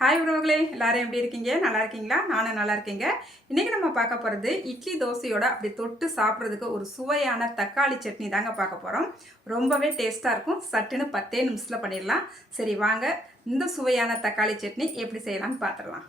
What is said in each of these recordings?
Hi உறவுகளே, எல்லாரும் எப்படி இருக்கீங்க? நல்லா இருக்கீங்களா? நானும் நல்லா இருக்கேங்க. இன்றைக்கி நம்ம பார்க்க போகிறது இட்லி தோசையோட அப்படி தொட்டு சாப்பிட்றதுக்கு ஒரு சுவையான தக்காளி சட்னி தாங்க பார்க்க போகிறோம். ரொம்பவே டேஸ்ட்டாக இருக்கும். சட்டுன்னு 10 நிமிஷத்தில் பண்ணிடலாம். சரி வாங்க, இந்த சுவையான தக்காளி சட்னி எப்படி செய்யலாம்னு பார்த்துடலாம்.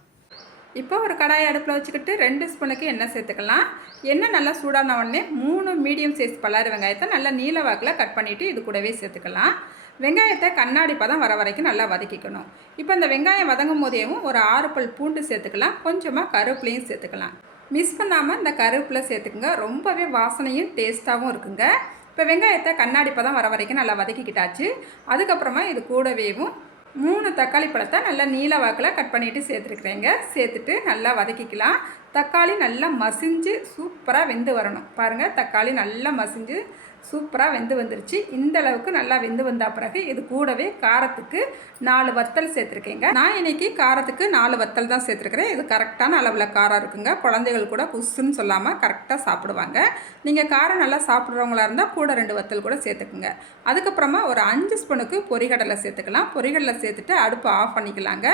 இப்போ ஒரு கடாய் அடுப்பில் வச்சுக்கிட்டு 2 ஸ்பூனுக்கு எண்ணெய் சேர்த்துக்கலாம். எண்ணெய் நல்லா சூடான உடனே 3 மீடியம் சைஸ் பல்லாரி வெங்காயத்தை நல்லா நீல வாக்கில் கட் பண்ணிவிட்டு இது கூடவே சேர்த்துக்கலாம். வெங்காயத்தை கண்ணாடி பதம் வர வரைக்கும் நல்லா வதக்கிக்கணும். இப்போ இந்த வெங்காயம் வதங்கும் போதேவும் ஒரு 6 பல் பூண்டு சேர்த்துக்கலாம். கொஞ்சமாக கருவேப்பிலையும் சேர்த்துக்கலாம். மிஸ் பண்ணாமல் இந்த கருவேப்பிலை சேர்த்துக்குங்க. ரொம்பவே வாசனையும் டேஸ்ட்டாகவும் இருக்குங்க. இப்போ வெங்காயத்தை கண்ணாடி பதம் வர வரைக்கும் நல்லா வதக்கிக்கிட்டாச்சு. அதுக்கப்புறமா இது கூடவேவும் 3 தக்காளி பழத்தை நல்லா நீல வாக்கில் கட் பண்ணிவிட்டு சேர்த்துருக்குறேங்க. சேர்த்துட்டு நல்லா வதக்கிக்கலாம். தக்காளி நல்லா மசிஞ்சு சூப்பராக வெந்து வரணும். பாருங்கள், தக்காளி நல்லா மசிஞ்சு சூப்பராக வெந்து வந்துருச்சு. இந்த அளவுக்கு நல்லா வெந்து வந்த பிறகு இது கூடவே காரத்துக்கு 4 வத்தல் சேர்த்துருக்கேங்க. நான் இன்றைக்கி காரத்துக்கு 4 வத்தல் தான் சேர்த்துருக்குறேன். இது கரெக்டான அளவில் காரம் இருக்குங்க. குழந்தைகள் கூட குஸ்ஸுன்னு சொல்லாமல் கரெக்டாக சாப்பிடுவாங்க. நீங்கள் காரம் நல்லா சாப்பிட்றவங்களா இருந்தால் கூட 2 வத்தல் கூட சேர்த்துக்குங்க. அதுக்கப்புறமா ஒரு 5 ஸ்பூனுக்கு பொரிகடலை சேர்த்துக்கலாம். பொரிகடலை சேர்த்துட்டு அடுப்பை ஆஃப் பண்ணிக்கலாங்க.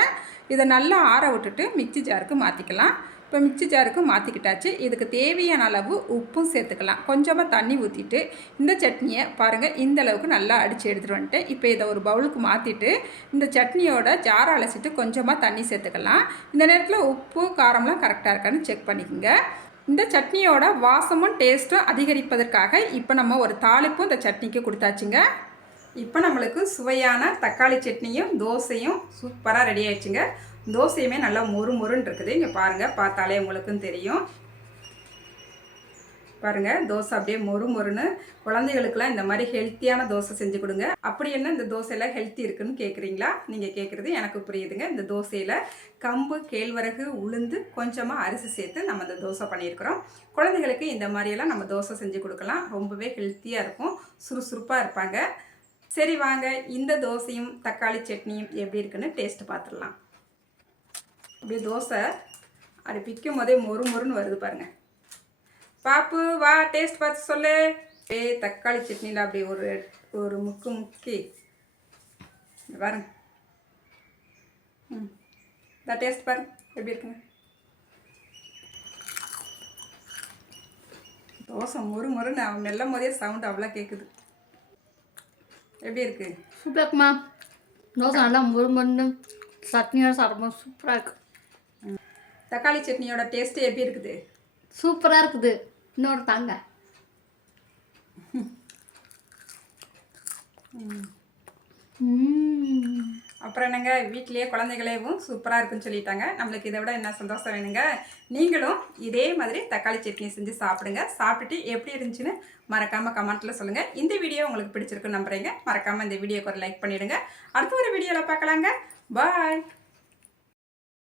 இதை நல்லா ஆற விட்டுட்டு மிக்சி ஜாருக்கு மாற்றிக்கலாம். இப்போ மிக்சி ஜாருக்கு மாற்றிக்கிட்டாச்சு. இதுக்கு தேவையான அளவு உப்பும் சேர்த்துக்கலாம். கொஞ்சமாக தண்ணி ஊற்றிட்டு இந்த சட்னியை பாருங்கள் இந்த அளவுக்கு நல்லா அடித்து எடுத்துகிட்டு வந்துட்டேன். இப்போ இதை ஒரு பவுலுக்கு மாற்றிட்டு இந்த சட்னியோட ஜாரை அலசிட்டு கொஞ்சமாக தண்ணி சேர்த்துக்கலாம். இந்த நேரத்தில் உப்பு காரம்லாம் கரெக்டாக இருக்கான்னு செக் பண்ணிக்கோங்க. இந்த சட்னியோட வாசமும் டேஸ்ட்டும் அதிகரிப்பதற்காக இப்போ நம்ம ஒரு தாளிப்பும் இந்த சட்னிக்கு கொடுத்தாச்சுங்க. இப்போ நம்மளுக்கு சுவையான தக்காளி சட்னியும் தோசையும் சூப்பராக ரெடி ஆயிடுச்சுங்க. தோசையுமே நல்லா மொறு மொறுன்னு இருக்குது. இங்கே பாருங்கள், பார்த்தாலே உங்களுக்கும் தெரியும். பாருங்கள், தோசை அப்படியே மொறு மொறுன்னு. குழந்தைகளுக்கெல்லாம் இந்த மாதிரி ஹெல்த்தியான தோசை செஞ்சு கொடுங்க. அப்படி என்ன இந்த தோசையில் ஹெல்த்தி இருக்குன்னு கேட்குறீங்களா? நீங்கள் கேட்குறது எனக்கு புரியுதுங்க. இந்த தோசையில் கம்பு, கேழ்வரகு, உளுந்து, கொஞ்சமாக அரிசி சேர்த்து நம்ம இந்த தோசை பண்ணியிருக்கிறோம். குழந்தைகளுக்கு இந்த மாதிரியெல்லாம் நம்ம தோசை செஞ்சு கொடுக்கலாம். ரொம்பவே ஹெல்த்தியாக இருக்கும், சுறுசுறுப்பாக இருப்பாங்க. சரி வாங்க, இந்த தோசையும் தக்காளி சட்னியும் எப்படி இருக்குன்னு டேஸ்ட்டு பார்த்துடலாம். அப்படியே தோசை அப்படி பிக்கும் போதே மொறு மொறுன்னு வருது பாருங்கள். பாப்பு வா, டேஸ்ட் பார்த்து சொல்லு. தக்காளி சட்னியில் அப்படி ஒரு முக்கு முக்கி பாருங்க. இந்த டேஸ்ட் பாருங்க எப்படி இருக்குங்க. தோசை மொறு மொறுன்னு அவன் மெல்லும் போதே சவுண்டு அவ்வளோ கேட்குது. எப்படி இருக்குது? சூப்பராக இருக்குமா? தோசை நல்லா மொறு மொறுன்னு சட்னியோட சாப்பிடும்போது சூப்பராக இருக்குது. தக்காளி சட்னியோட டேஸ்ட்டு எப்படி இருக்குது? சூப்பராக இருக்குது. இன்னொரு தாங்க. அப்புறம் என்னங்க, வீட்லேயே குழந்தைகளேவும் சூப்பராக இருக்குன்னு சொல்லிட்டாங்க. நம்மளுக்கு இதை விட என்ன சந்தோஷம் வேணுங்க. நீங்களும் இதே மாதிரி தக்காளி சட்னி செஞ்சு சாப்பிடுங்க. சாப்பிட்டுட்டு எப்படி இருந்துச்சுன்னு மறக்காமல் கமெண்ட்டில் சொல்லுங்கள். இந்த வீடியோ உங்களுக்கு பிடிச்சிருக்குன்னு நம்புகிறேங்க. மறக்காமல் இந்த வீடியோக்கு ஒரு லைக் பண்ணிவிடுங்க. அடுத்த ஒரு வீடியோவில் பார்க்கலாங்க. பாய்.